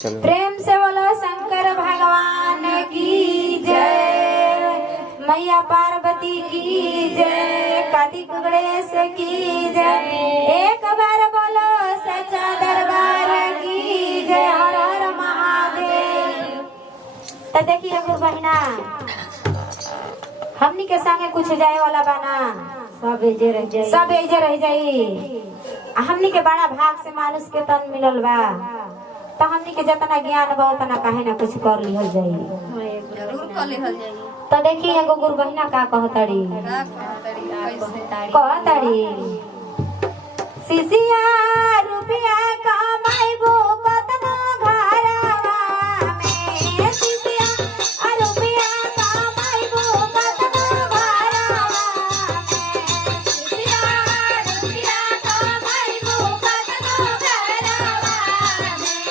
प्रेम से बोलो शंकर भगवान की जय, मैया पार्वती की जय, कार्तिक गणेश की जय। एक बार बोलो सच्चा दरबार की जय। हर हर महादेव। तो देखिए गुरु बहिना, हमनी के संगे कुछ जाए वाला बाना, सब एजे रह जाई। हमनी के बड़ा भाग से मानुष के तन मिलल बा, तो हमनी के जितना ज्ञान बा उतना काहे ना कुछ कर लिहल जाई। तो देखिए एगो गुरु बहिना का कहतड़ी सिसिया रुपया कमाइबो कतना घरवा में, सिसिया रुपया कमाइबो कतना घरवा में, सिसिया रुपया कमाइबो कतना घरवा में,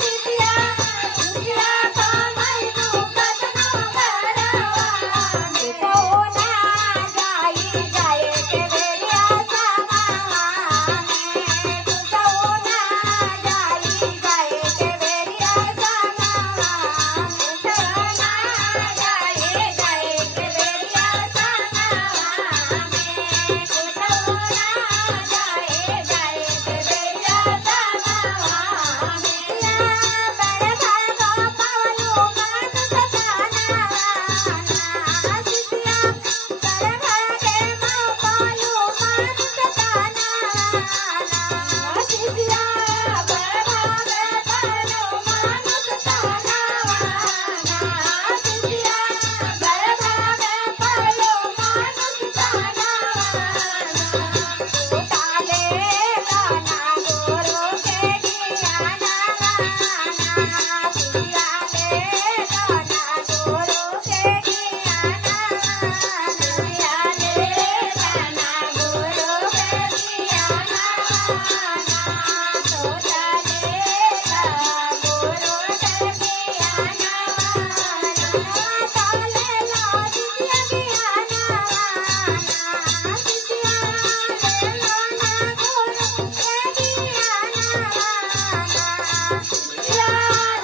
सिसिया रुपया कमाइबो कतना घरवा में। तो ना जाई जाए के बेरिया समावा में, तो ना जाई जाए के बेरिया समावा में, तो ना जाए जाए के बेरिया समावा में, तो ना जाए जाए के बेरिया समावा में। बड़ भागो पावलो मात सताना ना, सिसिया बड़ भागे माँ पालो मात सताना ना, सिसिया बड़ भागे पालो मात सताना ना, सिसिया बड़ भागे पालो मात सताना ना। उताले गाना गोरो के दियाना ना, सिसिया ले गाना गोरो के दियाना ना, सिसिया ले गाना गोरो के दियाना ना, तो जाने गोरो के दियाना ना, ताले ला सिसिया दियाना ना, सिसिया ले गाना गोरो के दियाना ना, सिसिया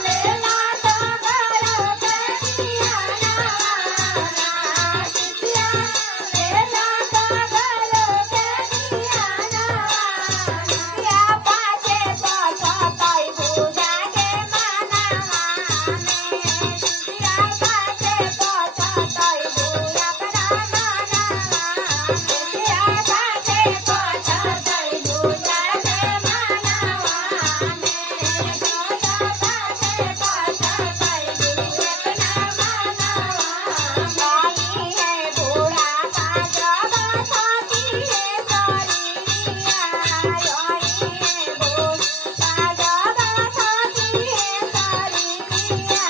ले गाना गोरो के दियाना ना, सिसिया ले गाना गोरो के दियाना ना। सिसिया पाछे पछताई पूजा के मनावा में, सिसिया पाछे पछताई पूजा के मनावा में, सिसिया पाछे पछताई पूजा के मनावा में, सिसिया पाछे पछताई पूजा के मनावा। आई है बूढ़ा का जब साथी है सरिया, आई है बूढ़ा जब साथी है सरिया,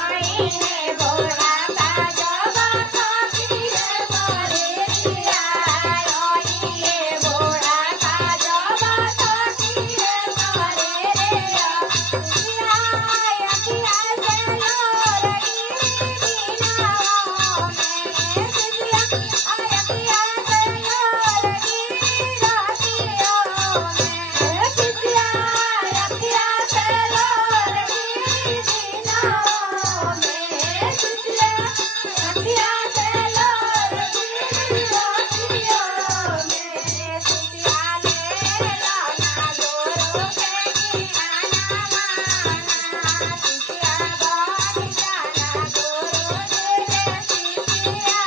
आई है बूढ़ा का जब साथी है सरिया, आई है बूढ़ा का जब साथी है सरिया। सिसिया अखिया से लोर गिरी दिनावा में, सिसिया अखिया से लोर गिरी रातियों में, सिसिया अखिया से लोर गिरी दिनावा में, सिसिया अखिया से लोर गिरी रातियों में। सिसिया ले गाना गोरो के दियाना ना, सिसिया बन जाना गोरो के सिसिया,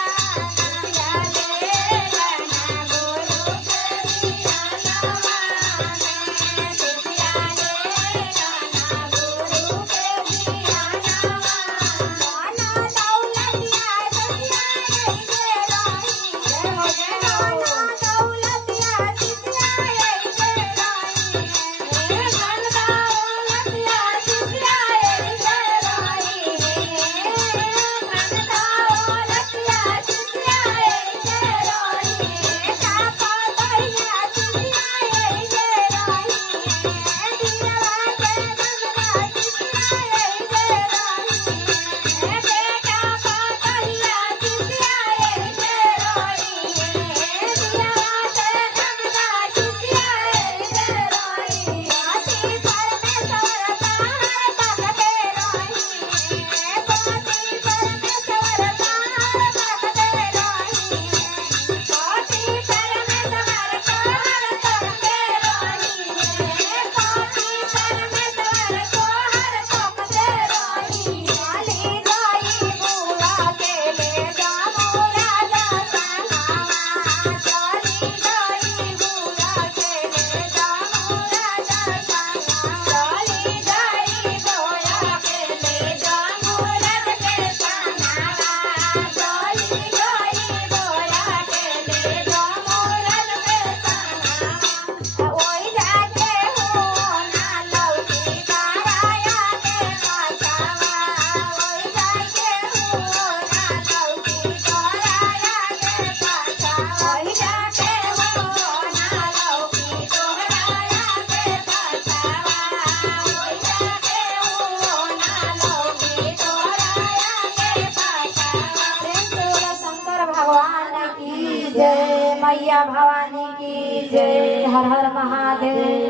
सिसिया ले गाना गोरो के दियाना ना, सिसिया ले गाना गोरो के भगवान की जय, मैया भवानी की जय। हर हर महादेव।